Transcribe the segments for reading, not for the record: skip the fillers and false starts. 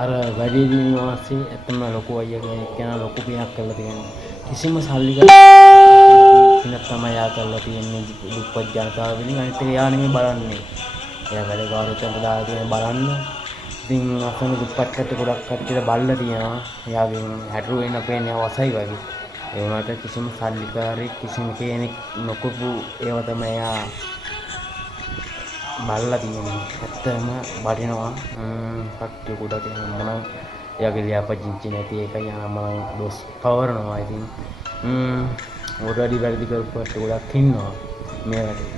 අර වැඩිදින වාසී ඇත්තම ලොකු අයියා කෙනෙක් කෙනා ලොකු පිනක් කරලා තියෙනවා. කිසිම සල්ලි පිනක් තමයි යා කරලා තියෙන්නේ දුප්පත් ජනතාව වෙනින්. අනිත් එක යා නෙමෙයි බලන්නේ. එයා වැඩ කාර්යයන්ට දාලා තියෙන බලන්න. ඉතින් අසන දුප්පත් කට්ටිය ගොඩක් කට්ටියට බල්ලා තියෙනවා. එයාගෙන් හැටරු වෙන පේන්නේ වසයි වගේ. ඒ වුණාට කිසිම සල්ලිකාරයෙක් කිසිම කෙනෙක් නොකපු ඒව තමයි එයා බල්ලා තියෙන්නේ. ඇත්තම වටිනවා. කට්ටිය ගොඩක් මම එයාගේ ලියාපදිංචි නැති එකයි මම දොස් පවරනවා. ඉතින් ඔඩඩි වැඩි කරපු කට්ටිය ගොඩක් ඉන්නවා මේ රටේ.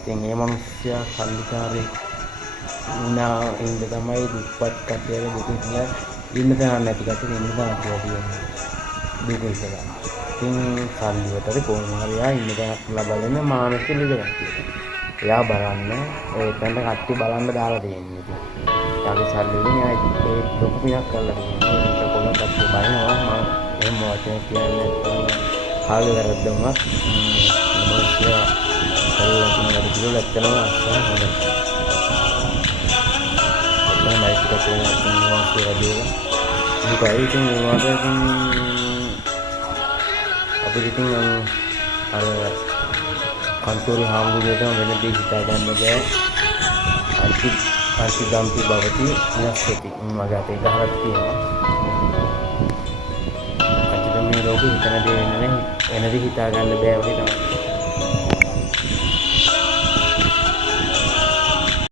ඉතින් මේ මිනිස්සයා සල්ලිකාරයෙක් වුණා ඉන්න තමයි දුප්පත් කට්ටියගේ දුක ඉඳලා ඉන්න තැනක් නැති කට්ටිය ඉන්න තැනක් තියෙන්නේ. දුක ඉඳලා. ඉතින් සල්ලි වලට කොහොමහරියා ඉන්න තැනක් ලබා දෙන්න මානසික ලෙඩක් තියෙනවා. එයා බලන්න ඒ තැනට කට්ටිය බලන්න දාලා තියෙන්නේ. ඉතින් යාගේ සල්ලි වලින් එයා ඒ ලොකු පිනක් කරලා තියෙනවා. ඒක කොහොමද කට්ටිය බලනවා මම එහෙම වචන කියන්නේ නැත්නම් කාලේ වැරද්දමක් මොකක්ද කල්ලා කියන දේ ලැත්තනවා අස්සන හොඳයි. අපේ මයික් එකේ තියෙනවා කියලා මේකයි ඉතින් ඒවාටකින් අපිට ඉතින් අර කන්තෝරි හාමුදුරුවෝ වෙන දේ හිතා ගන්න බෑ. අන්ති දම්පි භවති විනස්සති මගේ අතේ ගහක් තියෙනවා. අන්තිම මේ ලෝකෙ හිතන දේ වෙන දේ හිතා ගන්න බෑ වගේ තමයි.